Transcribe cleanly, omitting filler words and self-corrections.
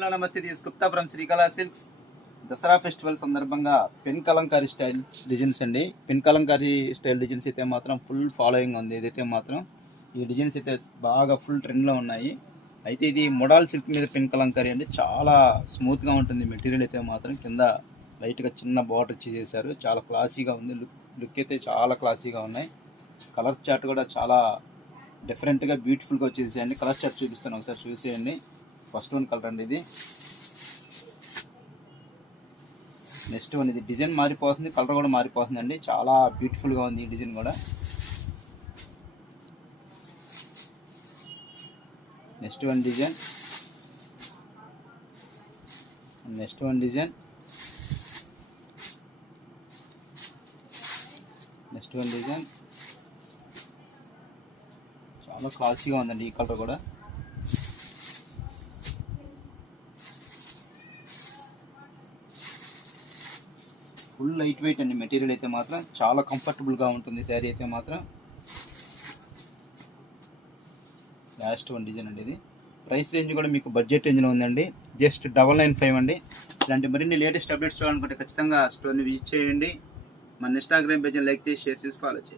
Hello నమస్తే, this Gupta from Srikala silks. Dasara festival సందర్భంగా pen Kalamkari style designs అండి. పెన్ కలంకారీ స్టైల్ డిజైన్స్ అయితే మాత్రం ఫుల్ ఫాలోయింగ్ ఉంది. ఇదైతే మాత్రం ఈ డిజైన్స్ అయితే బాగా ఫుల్ ట్రెండ్లో ఉన్నాయి. అయితే ఇది మొడాల్ సిల్క్ మీద పెన్ కలంకారీ అండి. చాలా స్మూత్గా ఉంటుంది మెటీరియల్. అయితే మాత్రం కింద లైట్గా చిన్న బార్డర్ చేశారు. చాలా క్లాసీగా ఉంది. లుక్ అయితే చాలా క్లాసీగా ఉన్నాయి. కలర్స్ చార్ట్ కూడా చాలా డిఫరెంట్గా బ్యూటిఫుల్గా వచ్చేసేయండి. కలర్ చార్ట్ చూపిస్తాను, ఒకసారి చూసేయండి. ఫస్ట్ వన్ కలర్ అండి ఇది. నెక్స్ట్ వన్ ఇది. డిజైన్ మారిపోతుంది, కలర్ కూడా మారిపోతుంది అండి. చాలా బ్యూటిఫుల్గా ఉంది ఈ డిజైన్ కూడా. Next one design, next one design, next one design. చాలా క్లాసీగా ఉందండి ఈ కలర్ కూడా. ఫుల్ లైట్ వెయిట్ అండి మెటీరియల్. అయితే మాత్రం చాలా కంఫర్టబుల్గా ఉంటుంది శారీ అయితే మాత్రం. లాస్ట్ వన్ డిజైన్ అండి ఇది. ప్రైస్ రేంజ్ కూడా మీకు బడ్జెట్ రేంజ్లో ఉందండి. జస్ట్ 995 అండి. ఇలాంటి మరిన్ని లేటెస్ట్ అప్డేట్స్ చూడాలనుకుంటే ఖచ్చితంగా స్టోర్ని విజిట్ చేయండి. మన ఇన్స్టాగ్రామ్ పేజ్ని లైక్ చేసి, షేర్ చేసి, ఫాలో చేయండి.